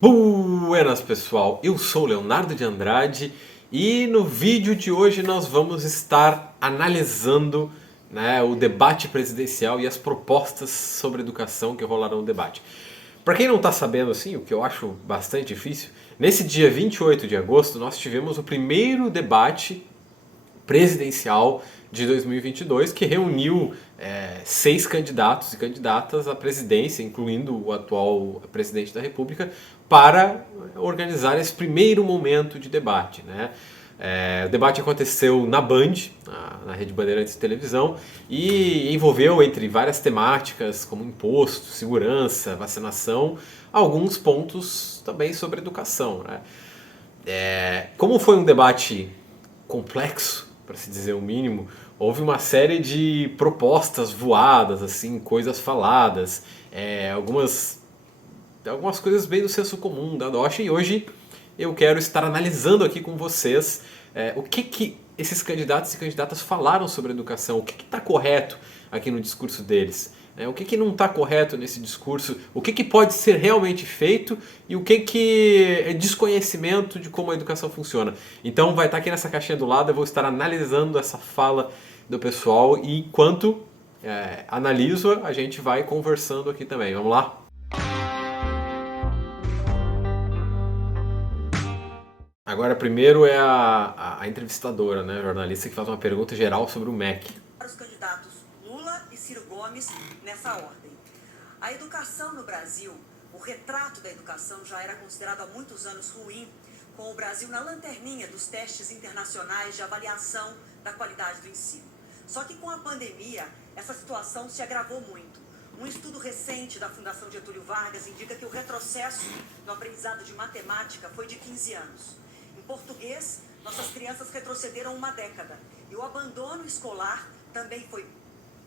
Buenas pessoal, eu sou Leonardo de Andrade e no vídeo de hoje nós vamos estar analisando, o debate presidencial e as propostas sobre educação que rolarão no debate. Para quem não está sabendo assim, o que eu acho bastante difícil, nesse dia 28 de agosto nós tivemos o primeiro debate presidencial de 2022, que reuniu 6 candidatos e candidatas à presidência, incluindo o atual presidente da República, para organizar esse primeiro momento de debate. O debate aconteceu na Band, na Rede Bandeirantes de televisão, e envolveu, entre várias temáticas, como imposto, segurança, vacinação, alguns pontos também sobre educação. Como foi um debate complexo, para se dizer o mínimo, houve uma série de propostas voadas, assim, coisas faladas, algumas coisas bem do senso comum da Docha, e hoje eu quero estar analisando aqui com vocês o que esses candidatos e candidatas falaram sobre educação, o que está correto aqui no discurso deles. O que não está correto nesse discurso, o que pode ser realmente feito e o que é desconhecimento de como a educação funciona. Então vai estar aqui nessa caixinha do lado, eu vou estar analisando essa fala do pessoal e enquanto analiso, a gente vai conversando aqui também. Vamos lá? Agora primeiro é a entrevistadora, a jornalista que faz uma pergunta geral sobre o MEC. Os candidatos Lula e Ciro Gomes nessa ordem. A educação no Brasil, o retrato da educação já era considerado há muitos anos ruim, com o Brasil na lanterninha dos testes internacionais de avaliação da qualidade do ensino. Só que com a pandemia, essa situação se agravou muito. Um estudo recente da Fundação Getúlio Vargas indica que o retrocesso no aprendizado de matemática foi de 15 anos. Em português, nossas crianças retrocederam uma década. E o abandono escolar também foi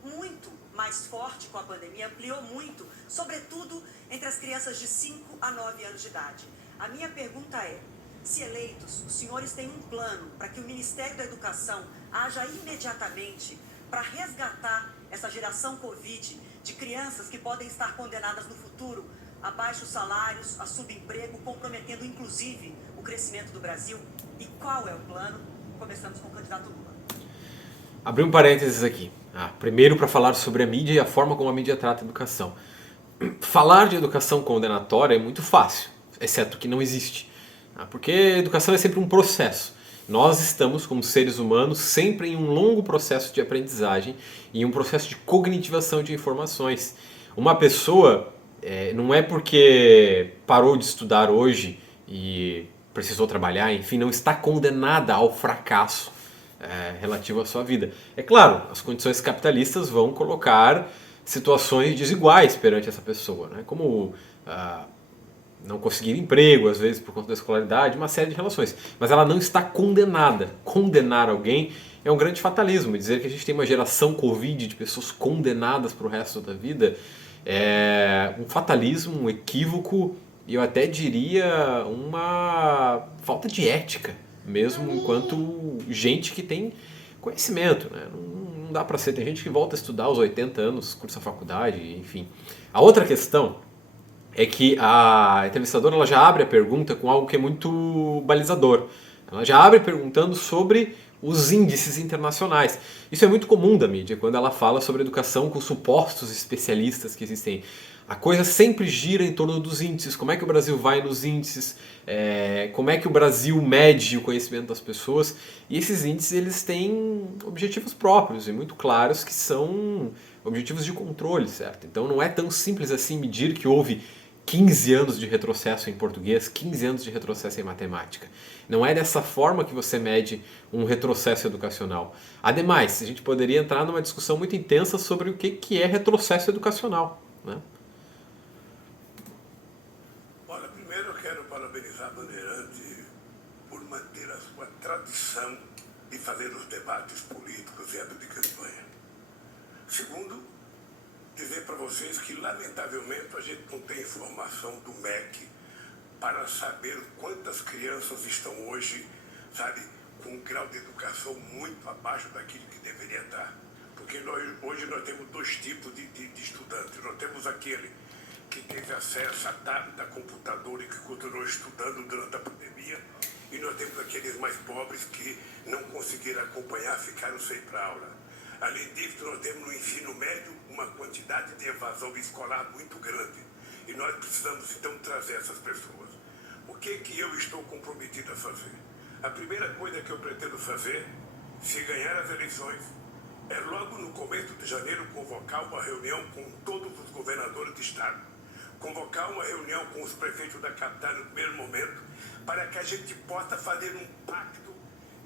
muito mais forte com a pandemia, ampliou muito, sobretudo entre as crianças de 5 a 9 anos de idade. A minha pergunta é, se eleitos, os senhores têm um plano para que o Ministério da Educação haja imediatamente para resgatar essa geração Covid de crianças que podem estar condenadas no futuro a baixos salários, a subemprego, comprometendo inclusive o crescimento do Brasil? E qual é o plano? Começamos com o candidato Lula. Abri um parênteses aqui. Primeiro para falar sobre a mídia e a forma como a mídia trata a educação. Falar de educação condenatória é muito fácil, exceto que não existe. Porque a educação é sempre um processo. Nós estamos, como seres humanos, sempre em um longo processo de aprendizagem e um processo de cognitivação de informações. Uma pessoa, não é porque parou de estudar hoje e precisou trabalhar, enfim, não está condenada ao fracasso relativo à sua vida. É claro, as condições capitalistas vão colocar situações desiguais perante essa pessoa, como não conseguir emprego, às vezes por conta da escolaridade, uma série de relações. Mas ela não está condenada. Condenar alguém é um grande fatalismo. Dizer que a gente tem uma geração Covid de pessoas condenadas para o resto da vida é um fatalismo, um equívoco e eu até diria uma falta de ética, mesmo enquanto gente que tem conhecimento. Não dá para ser. Tem gente que volta a estudar aos 80 anos, cursa faculdade, enfim. A outra questão é que a entrevistadora ela já abre a pergunta com algo que é muito balizador. Ela já abre perguntando sobre os índices internacionais. Isso é muito comum da mídia, quando ela fala sobre educação com supostos especialistas que existem. A coisa sempre gira em torno dos índices. Como é que o Brasil vai nos índices? Como é que o Brasil mede o conhecimento das pessoas? E esses índices eles têm objetivos próprios e muito claros que são objetivos de controle, certo? Então não é tão simples assim medir que houve 15 anos de retrocesso em português, 15 anos de retrocesso em matemática. Não é dessa forma que você mede um retrocesso educacional. Ademais, a gente poderia entrar numa discussão muito intensa sobre o que é retrocesso educacional. Olha, primeiro eu quero parabenizar a Bandeirante por manter a sua tradição de fazer os debates políticos e época de campanha. Segundo, dizer para vocês que, lamentavelmente, a gente não tem informação do MEC para saber quantas crianças estão hoje, com um grau de educação muito abaixo daquilo que deveria estar. Porque hoje nós temos dois tipos de estudantes. Nós temos aquele que teve acesso a tablet, a computador e que continuou estudando durante a pandemia. E nós temos aqueles mais pobres que não conseguiram acompanhar, ficaram sem ir para a aula. Além disso, nós temos no ensino médio uma quantidade de evasão escolar muito grande. E nós precisamos, então, trazer essas pessoas. O que eu estou comprometido a fazer? A primeira coisa que eu pretendo fazer, se ganhar as eleições, é logo no começo de janeiro convocar uma reunião com todos os governadores de estado. Convocar uma reunião com os prefeitos da capital no primeiro momento, para que a gente possa fazer um pacto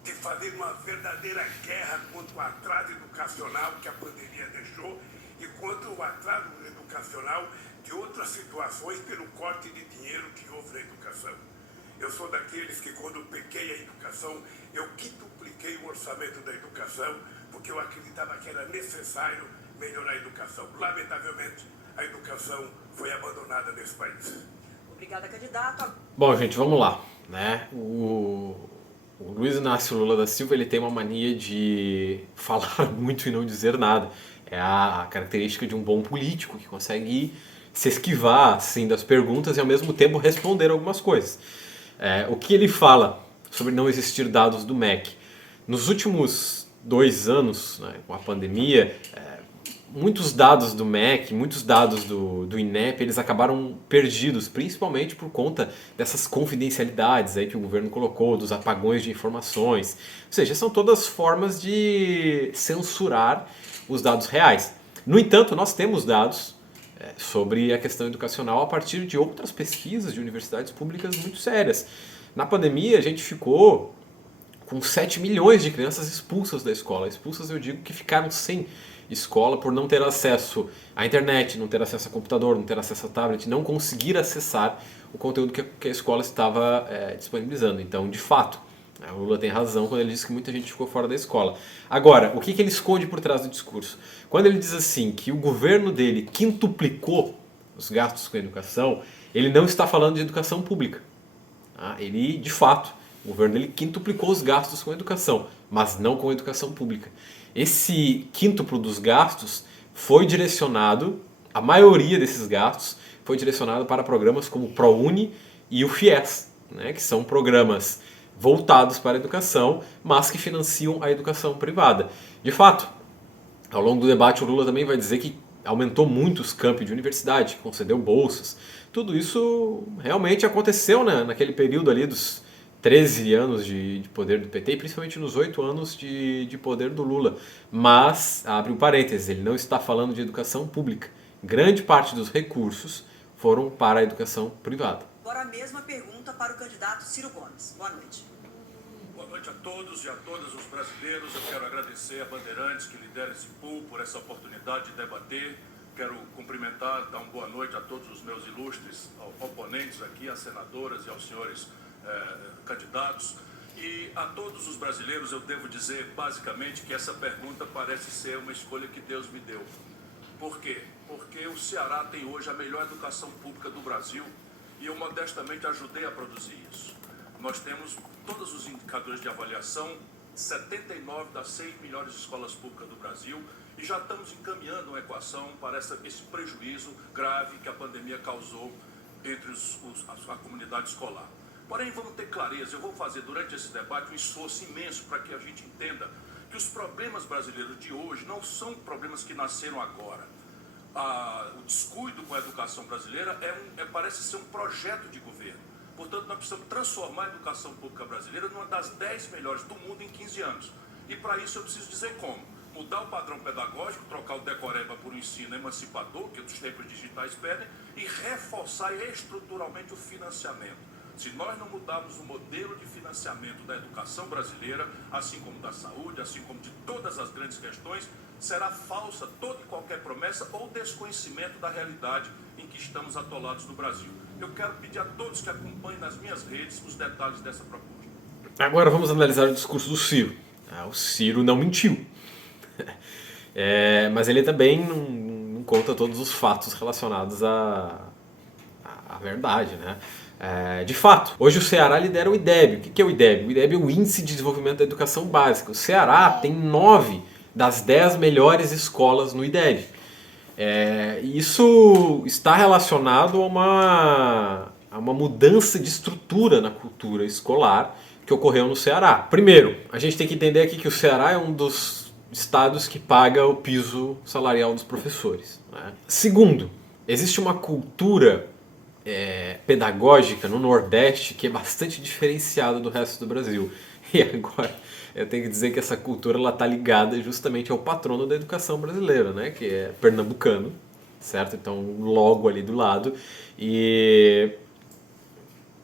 de fazer uma verdadeira guerra contra o atraso educacional que a pandemia deixou e contra o atraso educacional de outras situações pelo corte de dinheiro que houve na educação. Eu sou daqueles que, quando peguei a educação, eu quintupliquei o orçamento da educação, porque eu acreditava que era necessário melhorar a educação. Lamentavelmente, a educação foi abandonada nesse país. Obrigada, candidato. Bom, gente, vamos lá, né? O Luiz Inácio Lula da Silva, ele tem uma mania de falar muito e não dizer nada. É a característica de um bom político, que consegue se esquivar assim, das perguntas e ao mesmo tempo responder algumas coisas. O que ele fala sobre não existir dados do MEC? Nos últimos 2 anos, né, com a pandemia, muitos dados do MEC, muitos dados do INEP, eles acabaram perdidos, principalmente por conta dessas confidencialidades aí que o governo colocou, dos apagões de informações. Ou seja, são todas formas de censurar os dados reais. No entanto, nós temos dados sobre a questão educacional a partir de outras pesquisas de universidades públicas muito sérias. Na pandemia, a gente ficou com 7 milhões de crianças expulsas da escola. Expulsas, eu digo, que ficaram sem escola por não ter acesso à internet, não ter acesso a computador, não ter acesso a tablet, não conseguir acessar o conteúdo que a escola estava disponibilizando. Então, de fato, o Lula tem razão quando ele diz que muita gente ficou fora da escola. Agora, o que ele esconde por trás do discurso? Quando ele diz assim que o governo dele quintuplicou os gastos com a educação, ele não está falando de educação pública. Ele, de fato, o governo dele quintuplicou os gastos com a educação, mas não com a educação pública. Esse quíntuplo dos gastos foi direcionado, a maioria desses gastos foi direcionado para programas como o ProUni e o FIES, né, que são programas voltados para a educação, mas que financiam a educação privada. De fato, ao longo do debate o Lula também vai dizer que aumentou muito os campi de universidade, concedeu bolsas. Tudo isso realmente aconteceu, né, naquele período ali dos 13 anos de poder do PT e principalmente nos 8 anos de poder do Lula. Mas, abre um parênteses, ele não está falando de educação pública. Grande parte dos recursos foram para a educação privada. Agora a mesma pergunta para o candidato Ciro Gomes. Boa noite. Boa noite a todos e a todas os brasileiros. Eu quero agradecer a Bandeirantes que lidera esse pool por essa oportunidade de debater. Quero cumprimentar, dar uma boa noite a todos os meus ilustres oponentes aqui, às senadoras e aos senhores candidatos. E a todos os brasileiros eu devo dizer basicamente que essa pergunta parece ser uma escolha que Deus me deu. Por quê? Porque o Ceará tem hoje a melhor educação pública do Brasil e eu modestamente ajudei a produzir isso. Nós temos todos os indicadores de avaliação, 79 das 100 melhores escolas públicas do Brasil, e já estamos encaminhando uma equação para esse prejuízo grave que a pandemia causou entre a comunidade escolar. Porém, vamos ter clareza, eu vou fazer durante esse debate um esforço imenso para que a gente entenda que os problemas brasileiros de hoje não são problemas que nasceram agora. O descuido com a educação brasileira parece ser um projeto de governo. Portanto, nós precisamos transformar a educação pública brasileira numa das 10 melhores do mundo em 15 anos. E para isso eu preciso dizer como. Mudar o padrão pedagógico, trocar o decoreba por um ensino emancipador, que os tempos digitais pedem, e reforçar estruturalmente o financiamento. Se nós não mudarmos o modelo de financiamento da educação brasileira, assim como da saúde, assim como de todas as grandes questões, será falsa toda e qualquer promessa ou desconhecimento da realidade em que estamos atolados no Brasil. Eu quero pedir a todos que acompanhem nas minhas redes os detalhes dessa proposta. Agora vamos analisar o discurso do Ciro. O Ciro não mentiu. Mas ele também não conta todos os fatos relacionados à verdade, né? De fato, hoje o Ceará lidera o IDEB. O que é o IDEB? O IDEB é o Índice de Desenvolvimento da Educação Básica. O Ceará tem 9 das 10 melhores escolas no IDEB. E isso está relacionado a uma mudança de estrutura na cultura escolar que ocorreu no Ceará. Primeiro, a gente tem que entender aqui que o Ceará é um dos estados que paga o piso salarial dos professores, né? Segundo, existe uma cultura pedagógica no Nordeste que é bastante diferenciada do resto do Brasil. E agora eu tenho que dizer que essa cultura está ligada justamente ao patrono da educação brasileira, né? Que é pernambucano, certo? Então logo ali do lado. E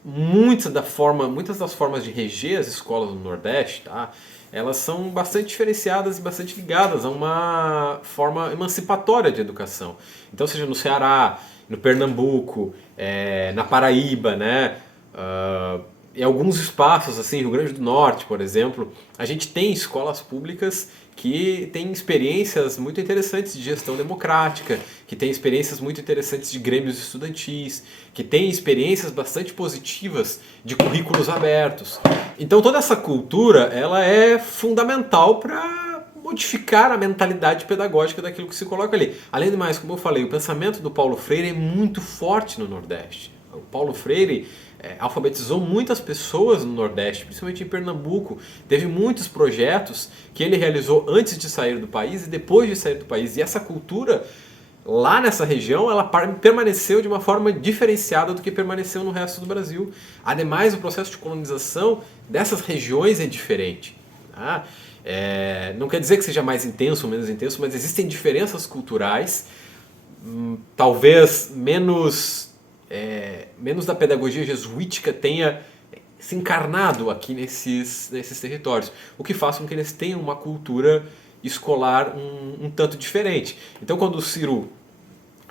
muitas das formas de reger as escolas no Nordeste, tá? Elas são bastante diferenciadas e bastante ligadas a uma forma emancipatória de educação. Então, seja no Ceará, no Pernambuco, na Paraíba, né? Em alguns espaços, assim, Rio Grande do Norte, por exemplo, a gente tem escolas públicas que têm experiências muito interessantes de gestão democrática, que têm experiências muito interessantes de grêmios estudantis, que têm experiências bastante positivas de currículos abertos. Então toda essa cultura ela é fundamental para modificar a mentalidade pedagógica daquilo que se coloca ali. Além do mais, como eu falei, o pensamento do Paulo Freire é muito forte no Nordeste. O Paulo Freire alfabetizou muitas pessoas no Nordeste, principalmente em Pernambuco. Teve muitos projetos que ele realizou antes de sair do país e depois de sair do país. E essa cultura, lá nessa região, ela permaneceu de uma forma diferenciada do que permaneceu no resto do Brasil. Ademais, o processo de colonização dessas regiões é diferente. Tá? Não quer dizer que seja mais intenso ou menos intenso, mas existem diferenças culturais, talvez menos da pedagogia jesuítica tenha se encarnado aqui nesses territórios, o que faz com que eles tenham uma cultura escolar um tanto diferente. Então quando o Ciro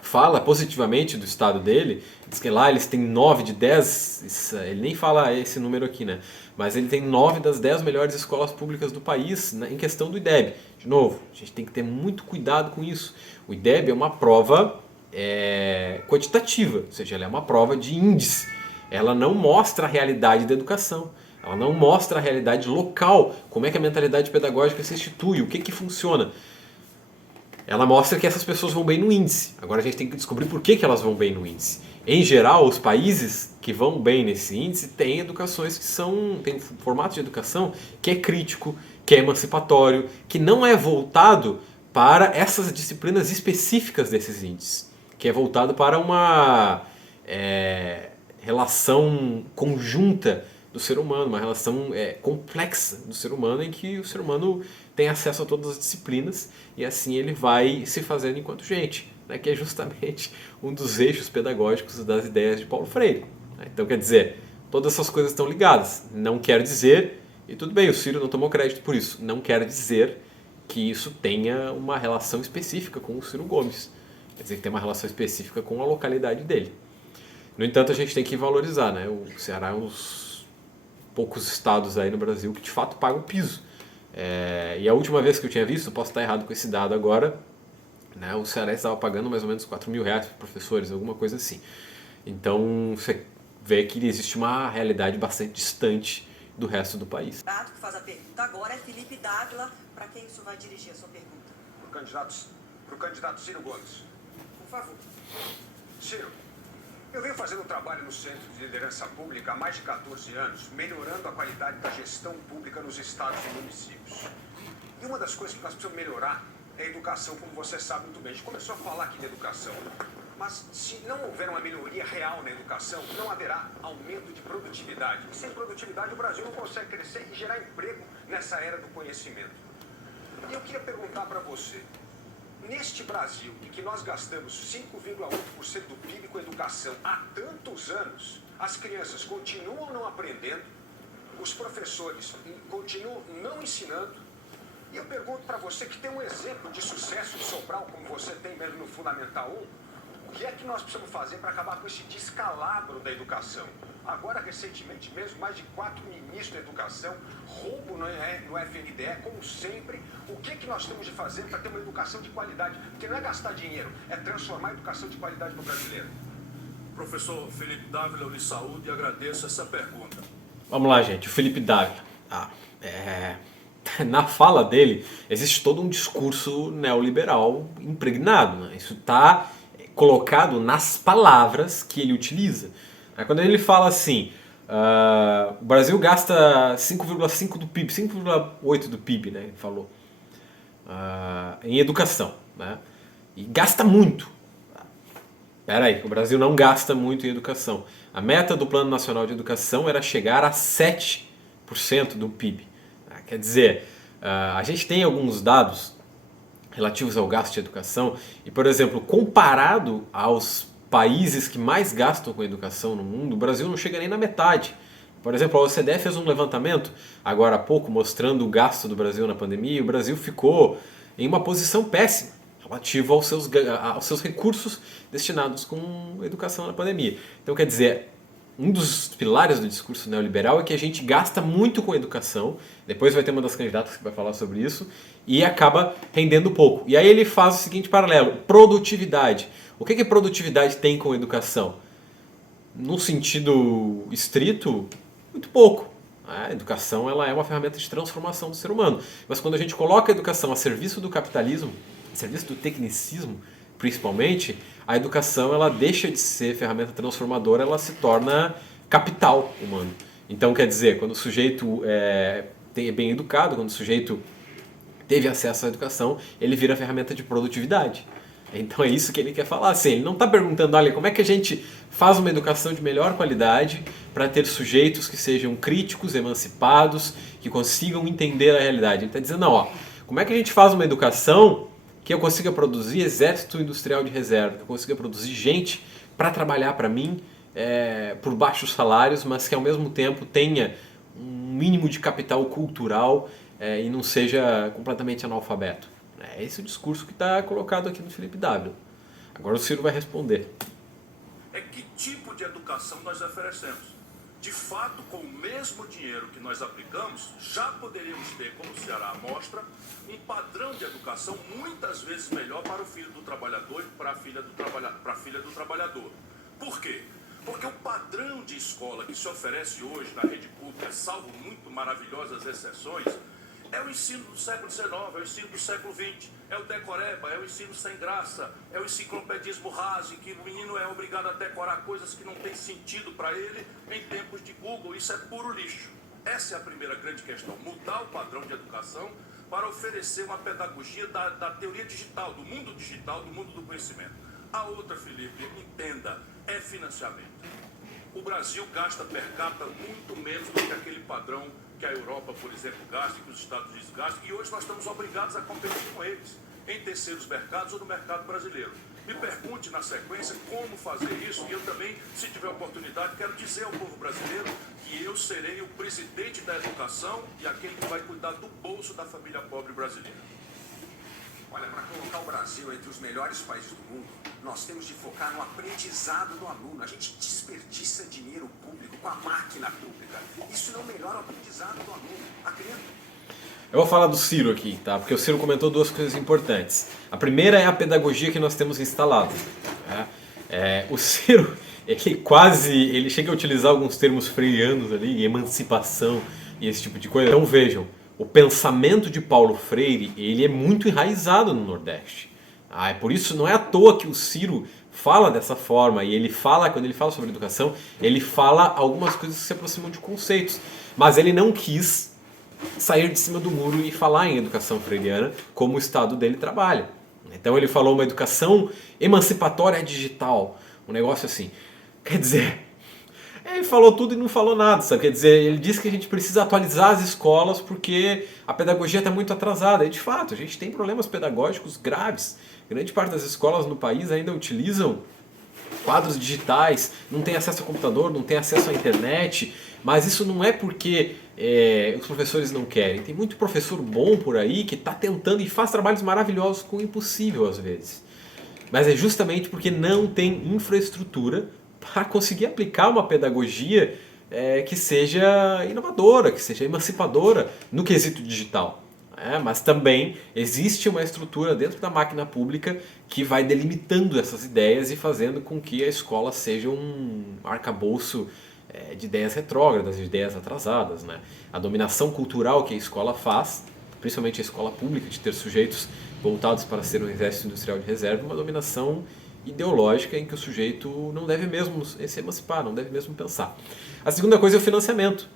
fala positivamente do estado dele, diz que lá eles têm 9 de 10, ele nem fala esse número aqui, né? Mas ele tem 9 das 10 melhores escolas públicas do país, né, em questão do IDEB. De novo, a gente tem que ter muito cuidado com isso. O IDEB é uma prova quantitativa, ou seja, ela é uma prova de índice. Ela não mostra a realidade da educação, ela não mostra a realidade local, como é que a mentalidade pedagógica se institui, o que funciona. Ela mostra que essas pessoas vão bem no índice. Agora a gente tem que descobrir por que elas vão bem no índice. Em geral, os países que vão bem nesse índice têm educações têm formato de educação que é crítico, que é emancipatório, que não é voltado para essas disciplinas específicas desses índices, que é voltado para uma relação conjunta do ser humano, uma relação complexa do ser humano, em que o ser humano tem acesso a todas as disciplinas e assim ele vai se fazendo enquanto gente, né, que é justamente um dos eixos pedagógicos das ideias de Paulo Freire. Né? Então, quer dizer, todas essas coisas estão ligadas. Não quer dizer, e tudo bem, o Ciro não tomou crédito por isso, não quer dizer que isso tenha uma relação específica com o Ciro Gomes. Quer dizer que tem uma relação específica com a localidade dele. No entanto, a gente tem que valorizar, né? O Ceará é um dos poucos estados aí no Brasil que de fato paga o piso. E a última vez que eu tinha visto, posso estar errado com esse dado agora, né? O Ceará estava pagando mais ou menos 4 mil reais para professores, alguma coisa assim. Então você vê que existe uma realidade bastante distante do resto do país. O candidato que faz a pergunta agora é Felipe Dávila. Para quem isso vai dirigir a sua pergunta? Para o candidato Ciro Gomes. Por favor. Ciro, eu venho fazendo um trabalho no Centro de Liderança Pública há mais de 14 anos, melhorando a qualidade da gestão pública nos estados e municípios. E uma das coisas que nós precisamos melhorar é a educação, como você sabe muito bem. A gente começou a falar aqui de educação, mas se não houver uma melhoria real na educação, não haverá aumento de produtividade. E sem produtividade o Brasil não consegue crescer e gerar emprego nessa era do conhecimento. E eu queria perguntar para você, neste Brasil, em que nós gastamos 5,8% do PIB com educação há tantos anos, as crianças continuam não aprendendo, os professores continuam não ensinando, e eu pergunto para você que tem um exemplo de sucesso em Sobral, como você tem mesmo no Fundamental 1, o que é que nós precisamos fazer para acabar com esse descalabro da educação? Agora, recentemente mesmo, mais de 4 ministros da educação, roubo no FNDE, como sempre. O que é que nós temos de fazer para ter uma educação de qualidade? Porque não é gastar dinheiro, é transformar a educação de qualidade no brasileiro. Professor Felipe Dávila, eu lhe saúdo e agradeço essa pergunta. Vamos lá, gente. O Felipe Dávila. na fala dele existe todo um discurso neoliberal impregnado, né? Isso está colocado nas palavras que ele utiliza. Quando ele fala assim, o Brasil gasta 5,5 do PIB, 5,8 do PIB, né, ele falou, em educação, né? E gasta muito. Peraí, o Brasil não gasta muito em educação. A meta do Plano Nacional de Educação era chegar a 7% do PIB. Quer dizer, a gente tem alguns dados relativos ao gasto de educação e, por exemplo, comparado aos países que mais gastam com educação no mundo, o Brasil não chega nem na metade. Por exemplo, a OCDE fez um levantamento agora há pouco mostrando o gasto do Brasil na pandemia e o Brasil ficou em uma posição péssima relativo aos seus recursos destinados com educação na pandemia. Então, quer dizer, um dos pilares do discurso neoliberal é que a gente gasta muito com educação, depois vai ter uma das candidatas que vai falar sobre isso, e acaba rendendo pouco. E aí ele faz o seguinte paralelo, produtividade. O que produtividade tem com educação? No sentido estrito, muito pouco. A educação ela é uma ferramenta de transformação do ser humano. Mas quando a gente coloca a educação a serviço do capitalismo, a serviço do tecnicismo, principalmente, a educação ela deixa de ser ferramenta transformadora, ela se torna capital humano. Então, quer dizer, quando o sujeito é bem educado, quando o sujeito teve acesso à educação, ele vira ferramenta de produtividade. Então é isso que ele quer falar. Assim, ele não está perguntando, olha, como é que a gente faz uma educação de melhor qualidade para ter sujeitos que sejam críticos, emancipados, que consigam entender a realidade. Ele está dizendo, não, como é que a gente faz uma educação que eu consiga produzir exército industrial de reserva, que eu consiga produzir gente para trabalhar para mim por baixos salários, mas que ao mesmo tempo tenha um mínimo de capital cultural e não seja completamente analfabeto. É esse o discurso que está colocado aqui no Felipe W. Agora o Ciro vai responder. É que tipo de educação nós oferecemos? De fato, com o mesmo dinheiro que nós aplicamos, já poderíamos ter, como o Ceará mostra, um padrão de educação muitas vezes melhor para o filho do trabalhador e para a filha do trabalhador. Por quê? Porque o padrão de escola que se oferece hoje na rede pública, salvo muito maravilhosas exceções, é o ensino do século XIX, é o ensino do século XX, é o decoreba, é o ensino sem graça, é o enciclopedismo raso, em que o menino é obrigado a decorar coisas que não têm sentido para ele em tempos de Google. Isso é puro lixo. Essa é a primeira grande questão, mudar o padrão de educação para oferecer uma pedagogia da teoria digital, do mundo do conhecimento. A outra, Felipe, entenda, é financiamento. O Brasil gasta per capita muito menos do que aquele padrão que a Europa, por exemplo, gasta, que os Estados Unidos gastam, e hoje nós estamos obrigados a competir com eles, em terceiros mercados ou no mercado brasileiro. Me pergunte na sequência como fazer isso, e eu também, se tiver oportunidade, quero dizer ao povo brasileiro que eu serei o presidente da educação e aquele que vai cuidar do bolso da família pobre brasileira. Olha, para colocar o Brasil entre os melhores países do mundo, nós temos de focar no aprendizado do aluno. A gente desperdiça dinheiro público com a máquina pública. Isso não melhora o aprendizado do aluno. A criança... Eu vou falar do Ciro aqui, tá? Porque o Ciro comentou duas coisas importantes. A primeira é a pedagogia que nós temos instalada. O Ciro, ele chega a utilizar alguns termos freireanos ali, emancipação e esse tipo de coisa. Então vejam, o pensamento de Paulo Freire, ele é muito enraizado no Nordeste. É por isso, não é à toa que o Ciro fala dessa forma, e quando ele fala sobre educação, ele fala algumas coisas que se aproximam de conceitos. Mas ele não quis sair de cima do muro e falar em educação freiriana como o Estado dele trabalha. Então ele falou uma educação emancipatória digital, um negócio assim. Quer dizer... Ele falou tudo e não falou nada, sabe? Quer dizer, ele disse que a gente precisa atualizar as escolas porque a pedagogia está muito atrasada. E de fato, a gente tem problemas pedagógicos graves. Grande parte das escolas no país ainda utilizam quadros digitais, não tem acesso ao computador, não tem acesso à internet. Mas isso não é porque os professores não querem. Tem muito professor bom por aí que está tentando e faz trabalhos maravilhosos com o impossível às vezes. Mas é justamente porque não tem infraestrutura para conseguir aplicar uma pedagogia que seja inovadora, que seja emancipadora no quesito digital. Mas também existe uma estrutura dentro da máquina pública que vai delimitando essas ideias e fazendo com que a escola seja um arcabouço de ideias retrógradas, de ideias atrasadas. A dominação cultural que a escola faz principalmente a escola pública, de ter sujeitos voltados para ser um exército industrial de reserva, uma dominação ideológica em que o sujeito não deve mesmo se emancipar, não deve mesmo pensar. A segunda coisa é o financiamento.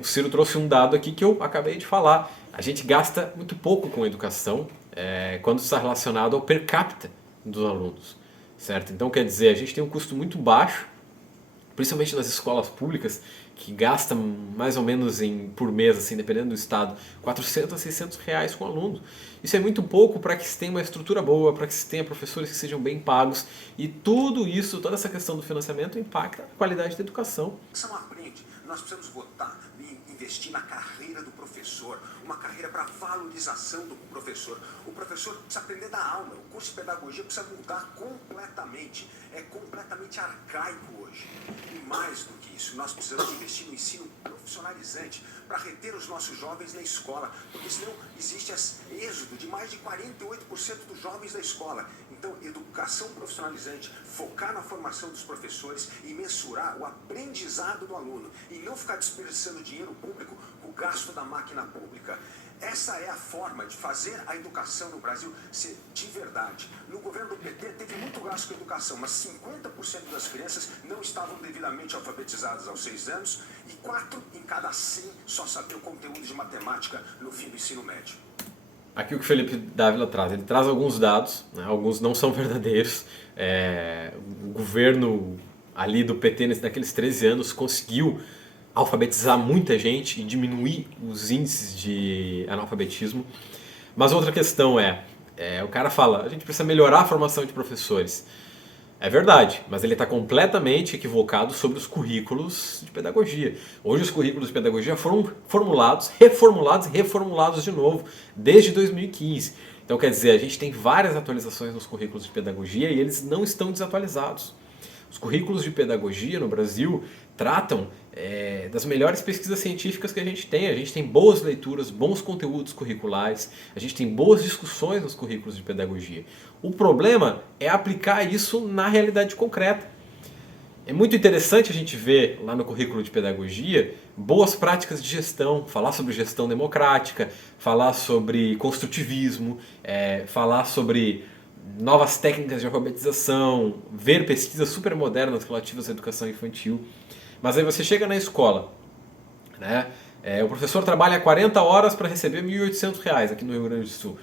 O Ciro trouxe um dado aqui que eu acabei de falar. A gente gasta muito pouco com educação quando está relacionado ao per capita dos alunos, certo? Então, quer dizer, a gente tem um custo muito baixo, principalmente nas escolas públicas, que gastam mais ou menos por mês, assim, dependendo do estado, 400 a 600 reais com aluno. Isso é muito pouco para que se tenha uma estrutura boa, para que se tenha professores que sejam bem pagos, e tudo isso, toda essa questão do financiamento impacta a qualidade da educação. Não aprende. Nós precisamos votar e investir na carreira do professor, uma carreira para valorização do professor. O professor precisa aprender da aula, o curso de pedagogia precisa mudar completamente. É completamente arcaico hoje. E mais do que isso, nós precisamos investir no ensino profissionalizante para reter os nossos jovens na escola, porque senão existe êxodo de mais de 48% dos jovens da escola. Então, educação profissionalizante, focar na formação dos professores e mensurar o aprendizado do aluno e não ficar desperdiçando dinheiro público com o gasto da máquina pública. Essa é a forma de fazer a educação no Brasil ser de verdade. No governo do PT teve muito gasto com a educação, mas 50% das crianças não estavam devidamente alfabetizadas aos 6 anos e 4 em cada 100 só sabiam o conteúdo de matemática no fim do ensino médio. Aqui o que o Felipe Dávila traz, ele traz alguns dados, né, alguns não são verdadeiros. O governo ali do PT, naqueles 13 anos, conseguiu alfabetizar muita gente e diminuir os índices de analfabetismo. Mas outra questão o cara fala, a gente precisa melhorar a formação de professores. É verdade, mas ele está completamente equivocado sobre os currículos de pedagogia. Hoje os currículos de pedagogia foram formulados, reformulados e reformulados de novo, desde 2015. Então quer dizer, a gente tem várias atualizações nos currículos de pedagogia e eles não estão desatualizados. Os currículos de pedagogia no Brasil tratam das melhores pesquisas científicas que a gente tem. A gente tem boas leituras, bons conteúdos curriculares, a gente tem boas discussões nos currículos de pedagogia. O problema é aplicar isso na realidade concreta. É muito interessante a gente ver lá no currículo de pedagogia boas práticas de gestão, falar sobre gestão democrática, falar sobre construtivismo, falar sobre novas técnicas de alfabetização, ver pesquisas super modernas relativas à educação infantil. Mas aí você chega na escola, né? O professor trabalha 40 horas para receber R$ 1.800 aqui no Rio Grande do Sul.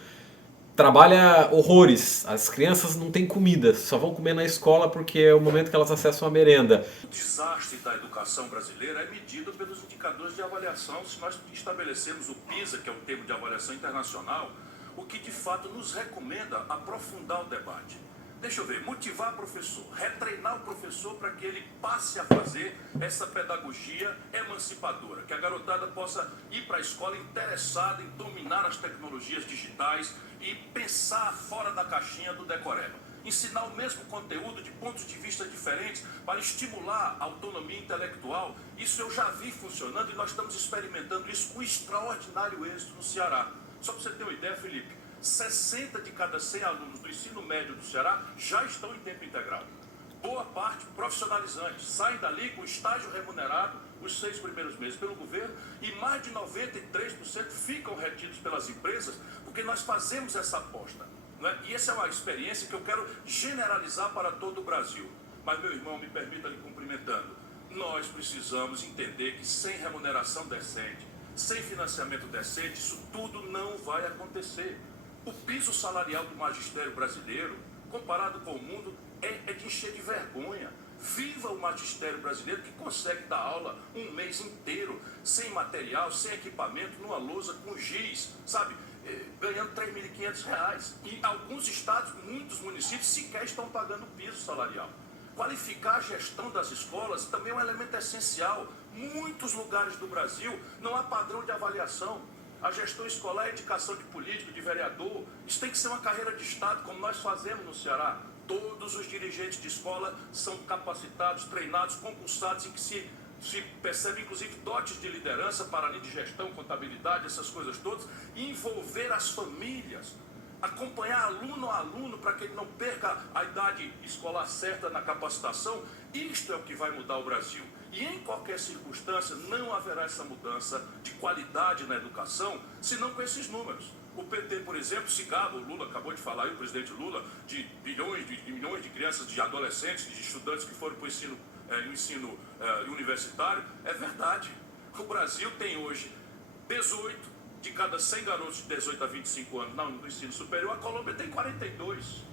Trabalha horrores, as crianças não têm comida, só vão comer na escola porque é o momento que elas acessam a merenda. O desastre da educação brasileira é medido pelos indicadores de avaliação. Se nós estabelecemos o PISA, que é o termo de avaliação internacional, o que de fato nos recomenda aprofundar o debate. Deixa eu ver, motivar o professor, retreinar o professor para que ele passe a fazer essa pedagogia emancipadora, que a garotada possa ir para a escola interessada em dominar as tecnologias digitais e pensar fora da caixinha do decoreba. Ensinar o mesmo conteúdo de pontos de vista diferentes para estimular a autonomia intelectual. Isso eu já vi funcionando e nós estamos experimentando isso com extraordinário êxito no Ceará. Só para você ter uma ideia, Felipe, 60 de cada 100 alunos do ensino médio do Ceará já estão em tempo integral. Boa parte profissionalizantes, saem dali com estágio remunerado os 6 primeiros meses pelo governo e mais de 93% ficam retidos pelas empresas porque nós fazemos essa aposta. Não é? E essa é uma experiência que eu quero generalizar para todo o Brasil. Mas, meu irmão, me permita lhe cumprimentando, nós precisamos entender que sem remuneração decente, sem financiamento decente, isso tudo não vai acontecer. O piso salarial do magistério brasileiro, comparado com o mundo, é de encher de vergonha. Viva o magistério brasileiro que consegue dar aula um mês inteiro, sem material, sem equipamento, numa lousa com giz, sabe? Ganhando R$ 3.500. E alguns estados, muitos municípios, sequer estão pagando piso salarial. Qualificar a gestão das escolas também é um elemento essencial. Muitos lugares do Brasil não há padrão de avaliação. A gestão escolar é indicação de político, de vereador. Isso tem que ser uma carreira de Estado, como nós fazemos no Ceará. Todos os dirigentes de escola são capacitados, treinados, concursados, em que se percebe, inclusive, dotes de liderança para a linha de gestão, contabilidade, essas coisas todas. E envolver as famílias, acompanhar aluno a aluno para que ele não perca a idade escolar certa na capacitação. Isto é o que vai mudar o Brasil. E em qualquer circunstância não haverá essa mudança de qualidade na educação, senão com esses números. O PT, por exemplo, se gaba, o Lula acabou de falar aí, o presidente Lula, de milhões de crianças, de adolescentes, de estudantes que foram para o ensino universitário. É verdade. O Brasil tem hoje 18 de cada 100 garotos de 18 a 25 anos no ensino superior, a Colômbia tem 42.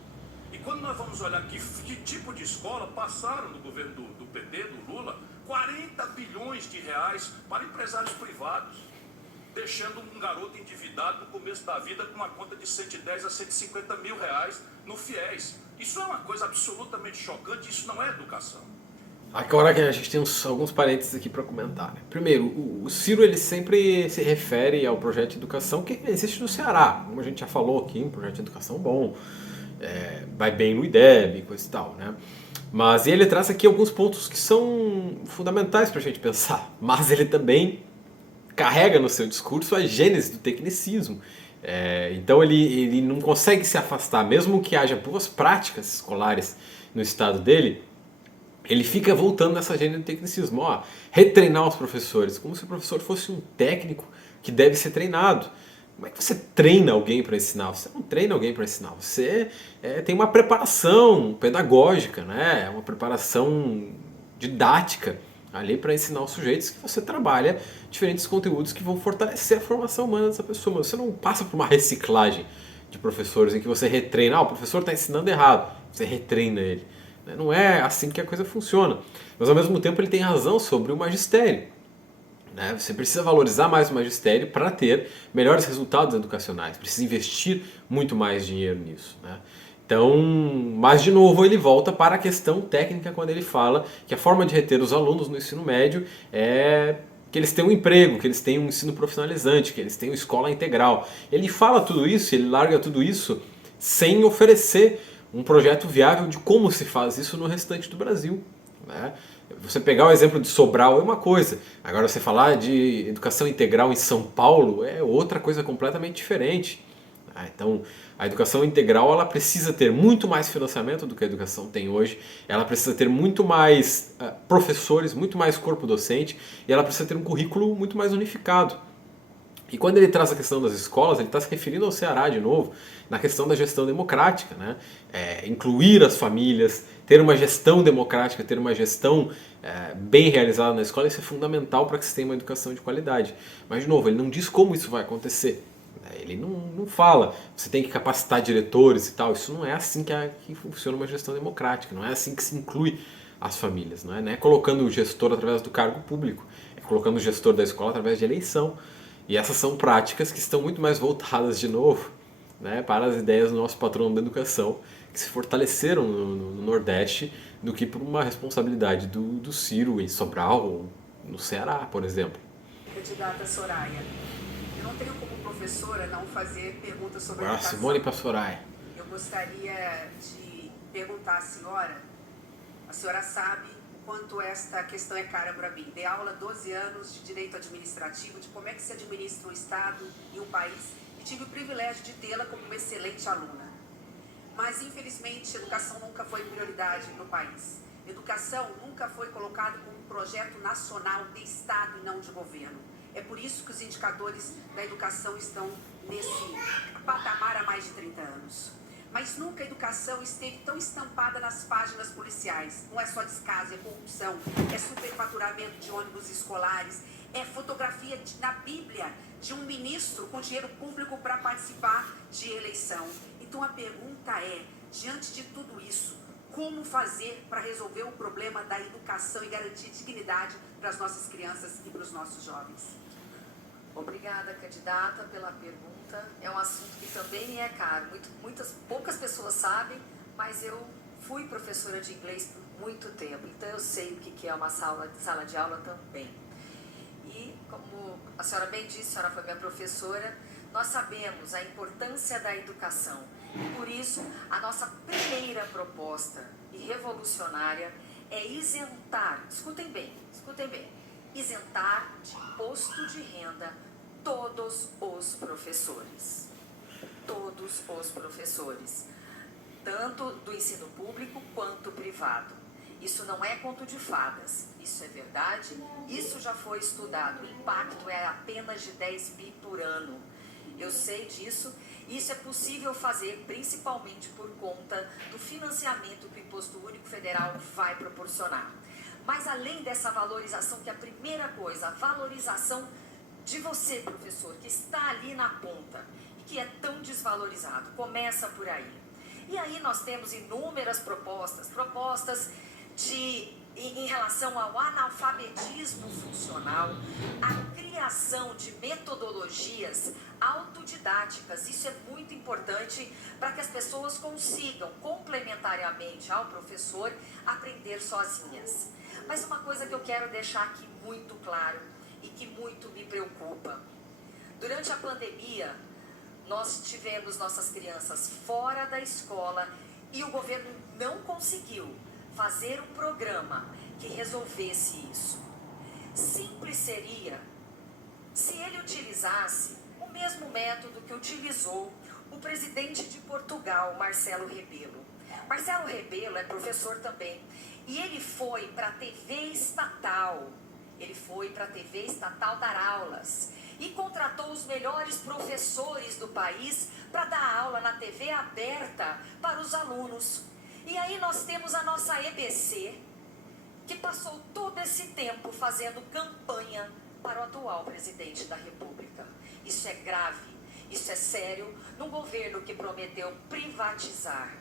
E quando nós vamos olhar que tipo de escola passaram no governo do PT, do Lula, 40 bilhões de reais para empresários privados, deixando um garoto endividado no começo da vida com uma conta de 110 a 150 mil reais no FIES. Isso é uma coisa absolutamente chocante, isso não é educação. Agora que a gente tem alguns parênteses aqui para comentar. Né? Primeiro, o Ciro ele sempre se refere ao projeto de educação que existe no Ceará. Como a gente já falou aqui, um projeto de educação bom, vai bem no IDEB, coisa e tal. Né? Mas ele traz aqui alguns pontos que são fundamentais para a gente pensar. Mas ele também carrega no seu discurso a gênese do tecnicismo. Então ele não consegue se afastar, mesmo que haja boas práticas escolares no estado dele, ele fica voltando nessa gênese do tecnicismo. Retreinar os professores, como se o professor fosse um técnico que deve ser treinado. Como é que você treina alguém para ensinar? Você não treina alguém para ensinar, você tem uma preparação pedagógica, né? Uma preparação didática ali para ensinar os sujeitos que você trabalha diferentes conteúdos que vão fortalecer a formação humana dessa pessoa. Mas você não passa por uma reciclagem de professores em que você retreina. O professor está ensinando errado, você retreina ele. Não é assim que a coisa funciona. Mas ao mesmo tempo ele tem razão sobre o magistério. Você precisa valorizar mais o magistério para ter melhores resultados educacionais. Precisa investir muito mais dinheiro nisso. Então, mas de novo ele volta para a questão técnica quando ele fala que a forma de reter os alunos no ensino médio é que eles tenham um emprego, que eles tenham um ensino profissionalizante, que eles tenham escola integral. Ele fala tudo isso, ele larga tudo isso sem oferecer um projeto viável de como se faz isso no restante do Brasil. Você pegar o exemplo de Sobral é uma coisa, agora você falar de educação integral em São Paulo é outra coisa completamente diferente. Então, a educação integral ela precisa ter muito mais financiamento do que a educação tem hoje, ela precisa ter muito mais professores, muito mais corpo docente, e ela precisa ter um currículo muito mais unificado. E quando ele traz a questão das escolas, ele está se referindo ao Ceará de novo, na questão da gestão democrática, né? Incluir as famílias, ter uma gestão democrática, ter uma gestão bem realizada na escola, isso é fundamental para que se tenha uma educação de qualidade. Mas, de novo, ele não diz como isso vai acontecer. Ele não fala, você tem que capacitar diretores e tal. Isso não é assim que funciona uma gestão democrática, não é assim que se inclui as famílias. Não é colocando o gestor através do cargo público, é colocando o gestor da escola através de eleição. E essas são práticas que estão muito mais voltadas, de novo, para as ideias do nosso patrono da educação, que se fortaleceram no Nordeste, do que por uma responsabilidade do Ciro em Sobral ou no Ceará, por exemplo. Candidata Soraya, eu não tenho como professora não fazer perguntas sobre Agora educação. Simone para Soraya. Eu gostaria de perguntar à senhora, a senhora sabe o quanto esta questão é cara para mim. Dei aula 12 anos de direito administrativo, de como é que se administra um estado e um país, e tive o privilégio de tê-la como uma excelente aluna. Mas, infelizmente, educação nunca foi prioridade no país. Educação nunca foi colocada como um projeto nacional de Estado e não de governo. É por isso que os indicadores da educação estão nesse patamar há mais de 30 anos. Mas nunca a educação esteve tão estampada nas páginas policiais. Não é só descaso, é corrupção, é superfaturamento de ônibus escolares, é fotografia na Bíblia de um ministro com dinheiro público para participar de eleição. Então a pergunta é, diante de tudo isso, como fazer para resolver o problema da educação e garantir dignidade para as nossas crianças e para os nossos jovens? Obrigada, candidata, pela pergunta. É um assunto que também me é caro. Poucas pessoas sabem, mas eu fui professora de inglês por muito tempo, então eu sei o que é uma sala de aula também. E, como a senhora bem disse, a senhora foi minha professora, nós sabemos a importância da educação. E por isso, a nossa primeira proposta e revolucionária é isentar, escutem bem, isentar de imposto de renda todos os professores. Todos os professores, tanto do ensino público quanto privado. Isso não é conto de fadas, isso é verdade, isso já foi estudado. O impacto é apenas de 10 bi por ano. Eu sei disso, e isso é possível fazer principalmente por conta do financiamento que o Imposto Único Federal vai proporcionar. Mas além dessa valorização, que é a primeira coisa, a valorização de você, professor, que está ali na ponta e que é tão desvalorizado, começa por aí. E aí nós temos inúmeras propostas em relação ao analfabetismo funcional, a criação de metodologias autodidáticas. Isso é muito importante para que as pessoas consigam, complementariamente ao professor, aprender sozinhas. Mas uma coisa que eu quero deixar aqui muito claro e que muito me preocupa. Durante a pandemia, nós tivemos nossas crianças fora da escola e o governo não conseguiu fazer um programa que resolvesse isso. Simples seria se ele utilizasse o mesmo método que utilizou o presidente de Portugal, Marcelo Rebelo. Marcelo Rebelo é professor também e ele foi para a TV estatal. Ele foi para a TV estatal dar aulas e contratou os melhores professores do país para dar aula na TV aberta para os alunos. E aí nós temos a nossa EBC, que passou todo esse tempo fazendo campanha para o atual presidente da República. Isso é grave, isso é sério, num governo que prometeu privatizar.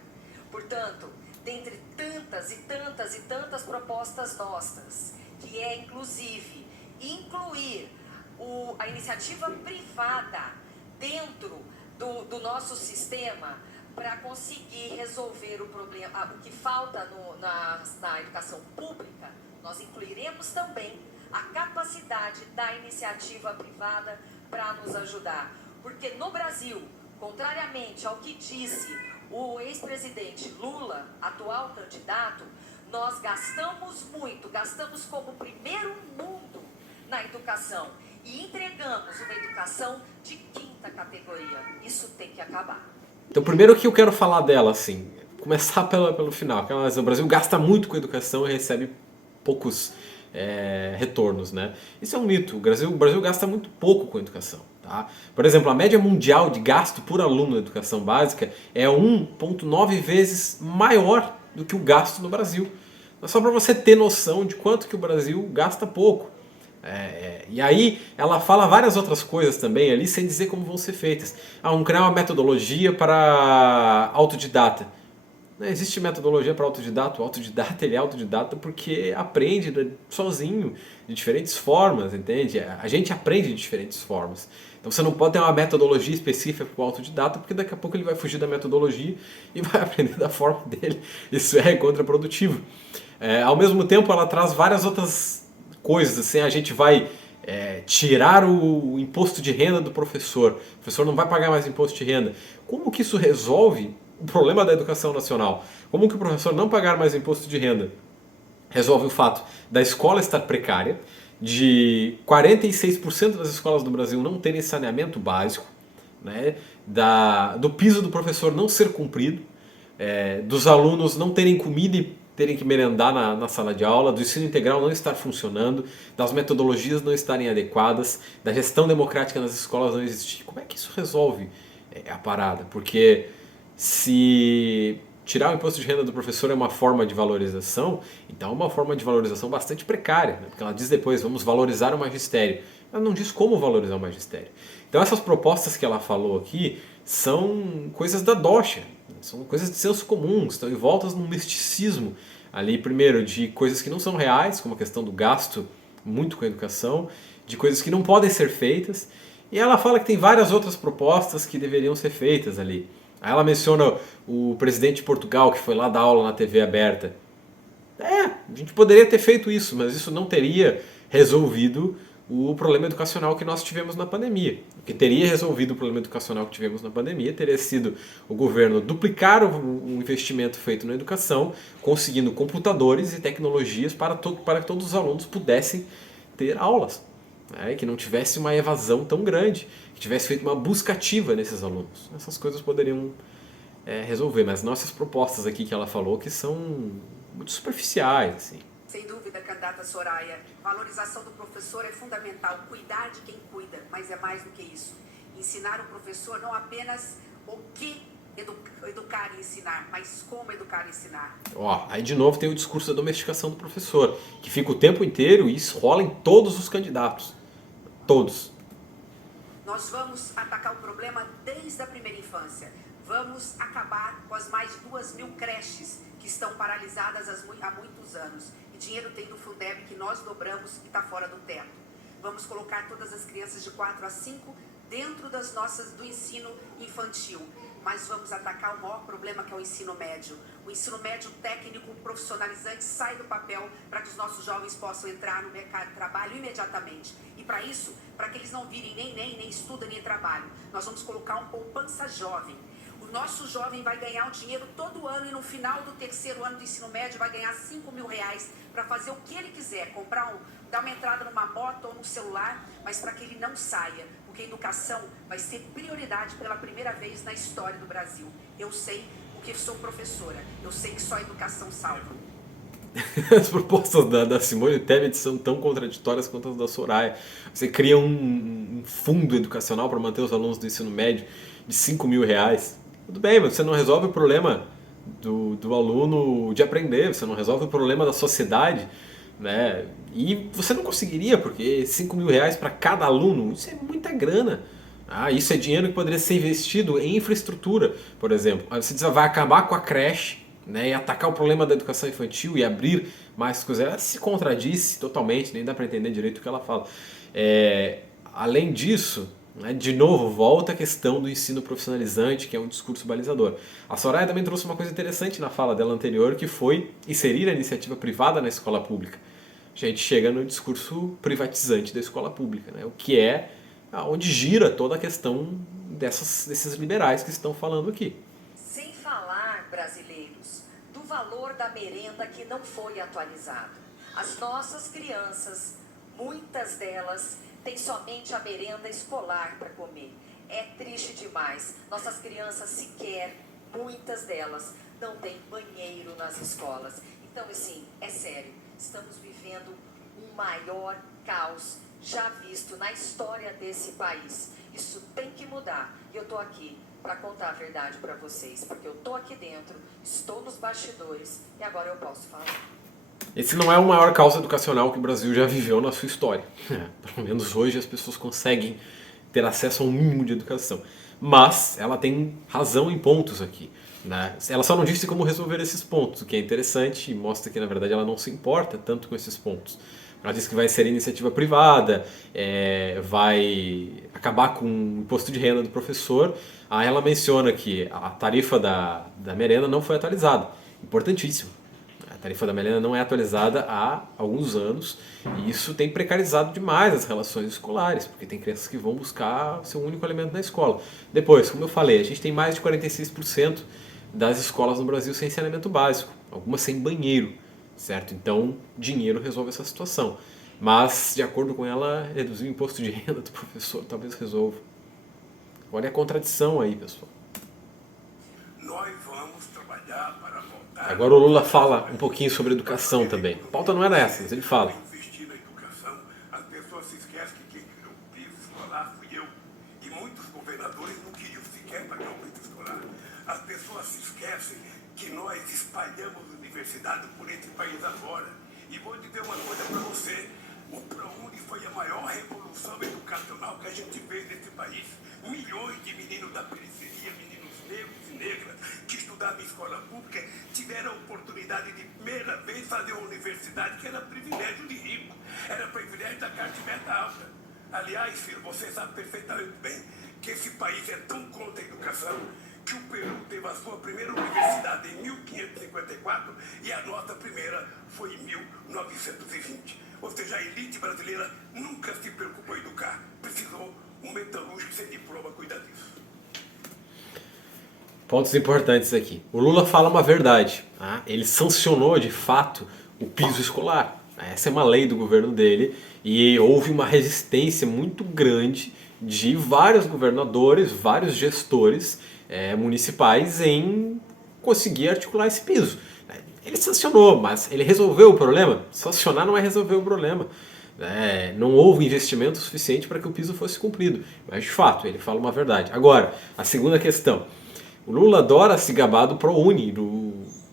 Portanto, dentre tantas propostas nossas, que é inclusive incluir a iniciativa privada dentro do nosso sistema para conseguir resolver o problema, o que falta na educação pública, nós incluiremos também a capacidade da iniciativa privada para nos ajudar. Porque no Brasil, contrariamente ao que disse o ex-presidente Lula, atual candidato, nós gastamos muito, gastamos como primeiro mundo na educação e entregamos uma educação de quinta categoria. Isso tem que acabar. Então, primeiro que eu quero falar dela, assim, começar pelo final. O Brasil gasta muito com educação e recebe poucos retornos, né? Isso é um mito. O Brasil gasta muito pouco com educação, tá? Por exemplo, a média mundial de gasto por aluno na educação básica é 1,9 vezes maior do que o gasto no Brasil. Mas só para você ter noção de quanto que o Brasil gasta pouco. E aí ela fala várias outras coisas também ali, sem dizer como vão ser feitas. Vamos criar uma metodologia para autodidata. Não existe metodologia para autodidata. O autodidata, ele é autodidata porque aprende sozinho, de diferentes formas, entende? A gente aprende de diferentes formas. Então você não pode ter uma metodologia específica para o autodidata, porque daqui a pouco ele vai fugir da metodologia e vai aprender da forma dele. Isso é contraprodutivo. Ao mesmo tempo ela traz várias outras coisas, assim, a gente vai tirar o imposto de renda do professor. O professor não vai pagar mais imposto de renda. Como que isso resolve o problema da educação nacional? Como que o professor não pagar mais imposto de renda resolve o fato da escola estar precária, de 46% das escolas do Brasil não terem saneamento básico, né, do piso do professor não ser cumprido, dos alunos não terem comida e terem que merendar na sala de aula, do ensino integral não estar funcionando, das metodologias não estarem adequadas, da gestão democrática nas escolas não existir. Como é que isso resolve a parada? Porque se tirar o imposto de renda do professor é uma forma de valorização, então é uma forma de valorização bastante precária, né? Porque ela diz depois, vamos valorizar o magistério. Ela não diz como valorizar o magistério. Então essas propostas que ela falou aqui são coisas da doxa, são coisas de senso comum, estão envoltas num misticismo ali, primeiro, de coisas que não são reais, como a questão do gasto muito com a educação, de coisas que não podem ser feitas, e ela fala que tem várias outras propostas que deveriam ser feitas ali. Aí ela menciona o presidente de Portugal que foi lá dar aula na TV aberta. A gente poderia ter feito isso, mas isso não teria resolvido o problema educacional que nós tivemos na pandemia. O que teria resolvido o problema educacional que tivemos na pandemia teria sido o governo duplicar o investimento feito na educação, conseguindo computadores e tecnologias para que todos os alunos pudessem ter aulas. Que não tivesse uma evasão tão grande, que tivesse feito uma busca ativa nesses alunos. Essas coisas poderiam resolver, mas nossas propostas aqui que ela falou que são muito superficiais, assim. Sem dúvida, candidata Soraya, valorização do professor é fundamental, cuidar de quem cuida, mas é mais do que isso. Ensinar o professor não apenas o que educar e ensinar, mas como educar e ensinar. Ó, aí de novo tem o discurso da domesticação do professor, que fica o tempo inteiro e esrola em todos os candidatos. Todos. Nós vamos atacar o problema desde a primeira infância. Vamos acabar com as mais de 2.000 creches que estão paralisadas há muitos anos. E dinheiro tem do Fundeb que nós dobramos e está fora do teto. Vamos colocar todas as crianças de 4 a 5 dentro do ensino infantil. Mas vamos atacar o maior problema, que é o ensino médio. O ensino médio técnico profissionalizante sai do papel para que os nossos jovens possam entrar no mercado de trabalho imediatamente. E para isso, para que eles não virem nem estudam nem trabalham, nós vamos colocar um poupança jovem. O nosso jovem vai ganhar um dinheiro todo ano e no final do terceiro ano do ensino médio vai ganhar R$5.000 para fazer o que ele quiser, dar uma entrada numa moto ou no celular, mas para que ele não saia, porque a educação vai ser prioridade pela primeira vez na história do Brasil. Eu sei, porque sou professora, eu sei que só a educação salva. As propostas da Simone Tebet são tão contraditórias quanto as da Soraya. Você cria um fundo educacional para manter os alunos do ensino médio de R$5.000. Tudo bem, mas você não resolve o problema do aluno de aprender, você não resolve o problema da sociedade, né? E você não conseguiria, porque R$5.000 para cada aluno, isso é muita grana. Isso é dinheiro que poderia ser investido em infraestrutura, por exemplo. Aí você diz, vai acabar com a creche, né, e atacar o problema da educação infantil e abrir mais coisas. Ela se contradiz totalmente, nem dá para entender direito o que ela fala. Além disso, né, de novo, volta a questão do ensino profissionalizante, que é um discurso balizador. A Soraya também trouxe uma coisa interessante na fala dela anterior, que foi inserir a iniciativa privada na escola pública. A gente chega no discurso privatizante da escola pública, né, o que é onde gira toda a questão desses liberais que estão falando aqui. Sem falar, brasileiros, do valor da merenda que não foi atualizado. As nossas crianças, muitas delas, têm somente a merenda escolar para comer. É triste demais. Nossas crianças sequer, muitas delas, não têm banheiro nas escolas. Então, assim, é sério, estamos vivendo um maior caos já visto na história desse país. Isso tem que mudar. E eu estou aqui para contar a verdade para vocês, porque eu estou aqui dentro, estou nos bastidores e agora eu posso falar. Esse não é o maior caos educacional que o Brasil já viveu na sua história. Pelo menos hoje as pessoas conseguem ter acesso a um mínimo de educação. Mas ela tem razão em pontos aqui, né? Ela só não disse como resolver esses pontos, o que é interessante e mostra que na verdade ela não se importa tanto com esses pontos. Ela disse que vai ser iniciativa privada, vai acabar com o imposto de renda do professor. Aí ela menciona que a tarifa da merenda não foi atualizada. Importantíssimo. A tarifa da merenda não é atualizada há alguns anos e isso tem precarizado demais as relações escolares, porque tem crianças que vão buscar seu único alimento na escola. Depois, como eu falei, a gente tem mais de 46% das escolas no Brasil sem saneamento básico, algumas sem banheiro, certo? Então, dinheiro resolve essa situação. Mas, de acordo com ela, reduzir o imposto de renda do professor talvez resolva. Olha a contradição aí, pessoal. Nós vamos trabalhar para voltar... Agora o Lula fala um pouquinho sobre educação também. A pauta não era essa, mas ele fala. Investir na educação, as pessoas se esquecem que quem criou o piso escolar fui eu. E muitos governadores não queriam sequer pagar o piso escolar. As pessoas se esquecem que nós espalhamos a universidade por esse país agora. E vou dizer uma coisa para você. O ProUni foi a maior revolução educacional que a gente fez nesse país. Milhões de meninos da periferia, meninos negros e negras, que estudavam em escola pública, tiveram a oportunidade de primeira vez fazer uma universidade que era privilégio de rico, era privilégio da classe média alta. Aliás, filho, você sabe perfeitamente bem que esse país é tão contra a educação que o Peru teve a sua primeira universidade em 1554 e a nossa primeira foi em 1920. Ou seja, a elite brasileira nunca se preocupou em educar. Precisou um metalúrgico sem diploma cuidar disso. Pontos importantes aqui. O Lula fala uma verdade. Tá? Ele sancionou, de fato, o piso escolar. Essa é uma lei do governo dele e houve uma resistência muito grande de vários governadores, vários gestores municipais em conseguir articular esse piso. Ele sancionou, mas ele resolveu o problema? Sancionar não é resolver o problema. Não houve investimento suficiente para que o piso fosse cumprido. Mas, de fato, ele fala uma verdade. Agora, a segunda questão. O Lula adora se gabar do ProUni,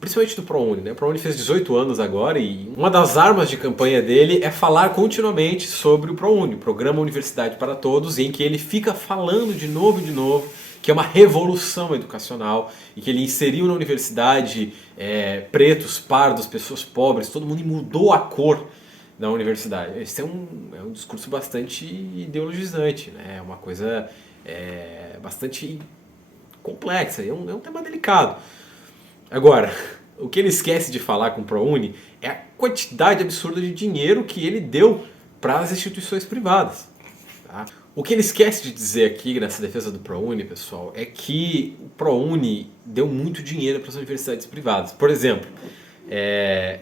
principalmente do ProUni. Né? O ProUni fez 18 anos agora e uma das armas de campanha dele é falar continuamente sobre o ProUni, o Programa Universidade para Todos, em que ele fica falando de novo que é uma revolução educacional e que ele inseriu na universidade pretos, pardos, pessoas pobres, todo mundo, e mudou a cor da universidade. Esse é um discurso bastante ideologizante, né? É uma coisa bastante complexa, é um tema delicado. Agora, o que ele esquece de falar com o ProUni é a quantidade absurda de dinheiro que ele deu para as instituições privadas. Tá? O que ele esquece de dizer aqui nessa defesa do ProUni, pessoal, é que o ProUni deu muito dinheiro para as universidades privadas. Por exemplo,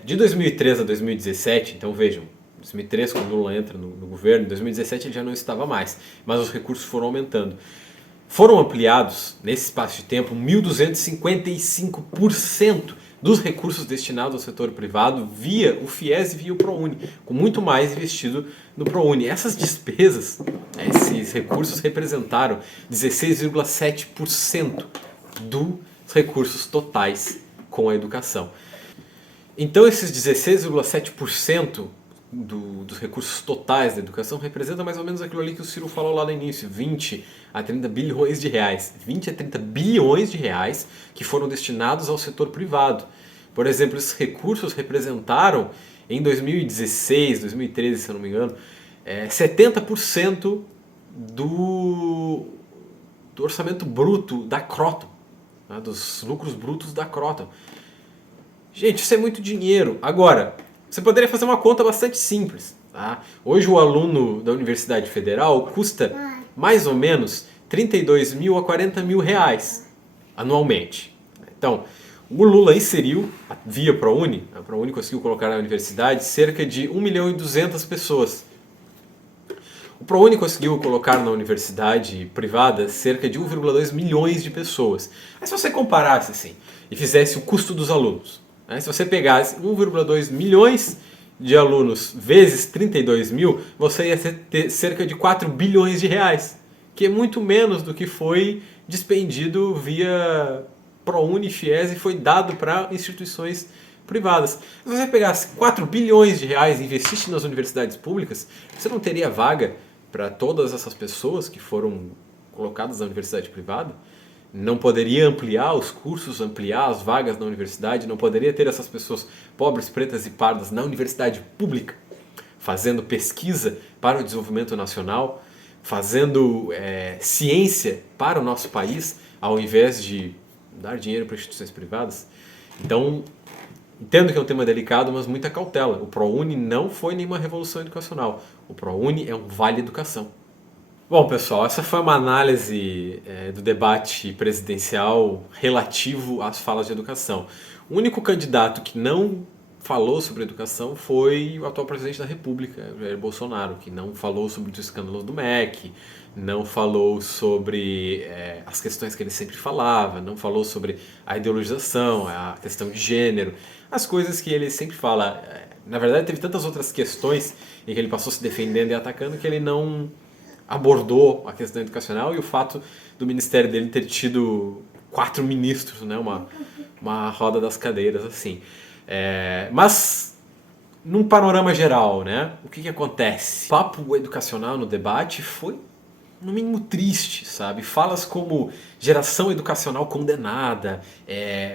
de 2003 a 2017, então vejam, 2003 quando o Lula entra no governo, em 2017 ele já não estava mais, mas os recursos foram aumentando. Foram ampliados, nesse espaço de tempo, 1.255% dos recursos destinados ao setor privado via o FIES e via o ProUni, com muito mais investido no ProUni. Essas despesas, esses recursos representaram 16,7% dos recursos totais com a educação. Então esses 16,7% dos recursos totais da educação representa mais ou menos aquilo ali que o Ciro falou lá no início, 20 a 30 bilhões de reais. 20 a 30 bilhões de reais que foram destinados ao setor privado. Por exemplo, esses recursos representaram, em 2016, 2013, se eu não me engano, 70% do orçamento bruto da Croton, né, dos lucros brutos da Croton. Gente, isso é muito dinheiro. Agora, você poderia fazer uma conta bastante simples. Tá? Hoje o aluno da Universidade Federal custa mais ou menos 32 mil a 40 mil reais anualmente. Então, o Lula inseriu, via ProUni, a ProUni conseguiu colocar na universidade cerca de 1 milhão e 200 pessoas. O ProUni conseguiu colocar na universidade privada cerca de 1,2 milhões de pessoas. Mas se você comparasse assim e fizesse o custo dos alunos, se você pegasse 1,2 milhões de alunos vezes 32 mil, você ia ter cerca de 4 bilhões de reais, que é muito menos do que foi despendido via ProUni, FIES e foi dado para instituições privadas. Se você pegasse 4 bilhões de reais e investisse nas universidades públicas, você não teria vaga para todas essas pessoas que foram colocadas na universidade privada? Não poderia ampliar os cursos, ampliar as vagas na universidade, não poderia ter essas pessoas pobres, pretas e pardas na universidade pública, fazendo pesquisa para o desenvolvimento nacional, fazendo ciência para o nosso país, ao invés de dar dinheiro para instituições privadas? Então, entendo que é um tema delicado, mas muita cautela. O ProUni não foi nenhuma revolução educacional. O ProUni é um vale educação. Bom, pessoal, essa foi uma análise do debate presidencial relativo às falas de educação. O único candidato que não falou sobre educação foi o atual presidente da República, Jair Bolsonaro, que não falou sobre os escândalos do MEC, não falou sobre as questões que ele sempre falava, não falou sobre a ideologização, a questão de gênero, as coisas que ele sempre fala. Na verdade, teve tantas outras questões em que ele passou se defendendo e atacando que ele não abordou a questão educacional, e o fato do ministério dele ter tido 4 ministros, né, uma roda das cadeiras assim. Mas, num panorama geral, né, o que acontece? O papo educacional no debate foi, no mínimo, triste, sabe? Falas como geração educacional condenada,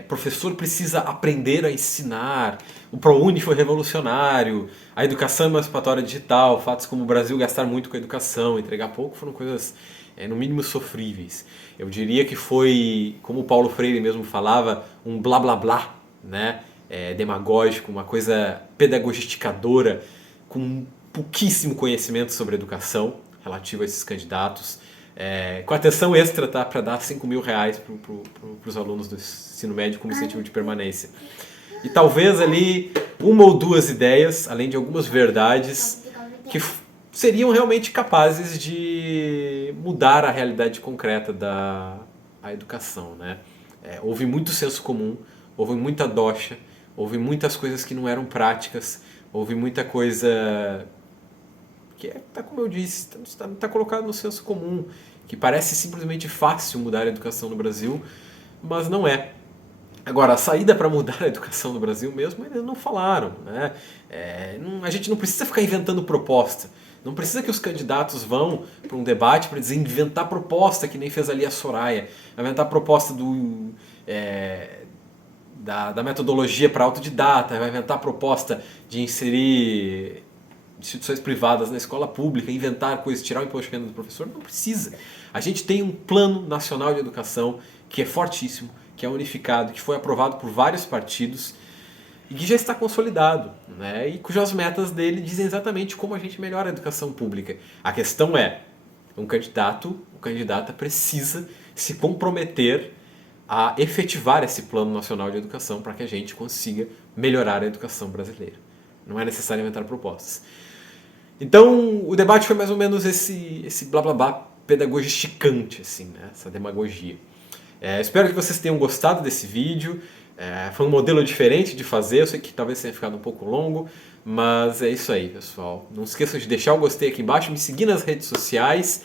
professor precisa aprender a ensinar, o ProUni foi revolucionário, a educação emancipatória digital, fatos como o Brasil gastar muito com a educação, entregar pouco, foram coisas, no mínimo, sofríveis. Eu diria que foi, como o Paulo Freire mesmo falava, um blá blá blá, né? Demagógico, uma coisa pedagogisticadora, com pouquíssimo conhecimento sobre educação relativo a esses candidatos, com atenção extra, tá, para dar 5 mil reais para os alunos do ensino médio como incentivo de permanência. E talvez ali uma ou duas ideias, além de algumas verdades, que seriam realmente capazes de mudar a realidade concreta da educação, né? Houve muito senso comum, houve muita doxa, houve muitas coisas que não eram práticas, houve muita coisa que tá, como eu disse, tá colocado no senso comum, que parece simplesmente fácil mudar a educação no Brasil, mas não é. Agora, a saída para mudar a educação no Brasil mesmo, eles não falaram, né? A gente não precisa ficar inventando proposta. Não precisa que os candidatos vão para um debate para dizer inventar proposta, que nem fez ali a Soraya. Inventar proposta da metodologia para autodidata, vai inventar proposta de inserir instituições privadas na escola pública, inventar coisas, tirar o imposto de renda do professor. Não precisa. A gente tem um plano nacional de educação que é fortíssimo, que é unificado, que foi aprovado por vários partidos e que já está consolidado, né? E cujas metas dele dizem exatamente como a gente melhora a educação pública. A questão é, o candidata precisa se comprometer a efetivar esse plano nacional de educação para que a gente consiga melhorar a educação brasileira. Não é necessário inventar propostas. Então, o debate foi mais ou menos esse blá blá blá pedagogisticante, assim, né? Essa demagogia. Espero que vocês tenham gostado desse vídeo. Foi um modelo diferente de fazer, eu sei que talvez tenha ficado um pouco longo, mas é isso aí, pessoal. Não esqueçam de deixar o gostei aqui embaixo, me seguir nas redes sociais,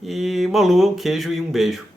e uma lua, um queijo e um beijo.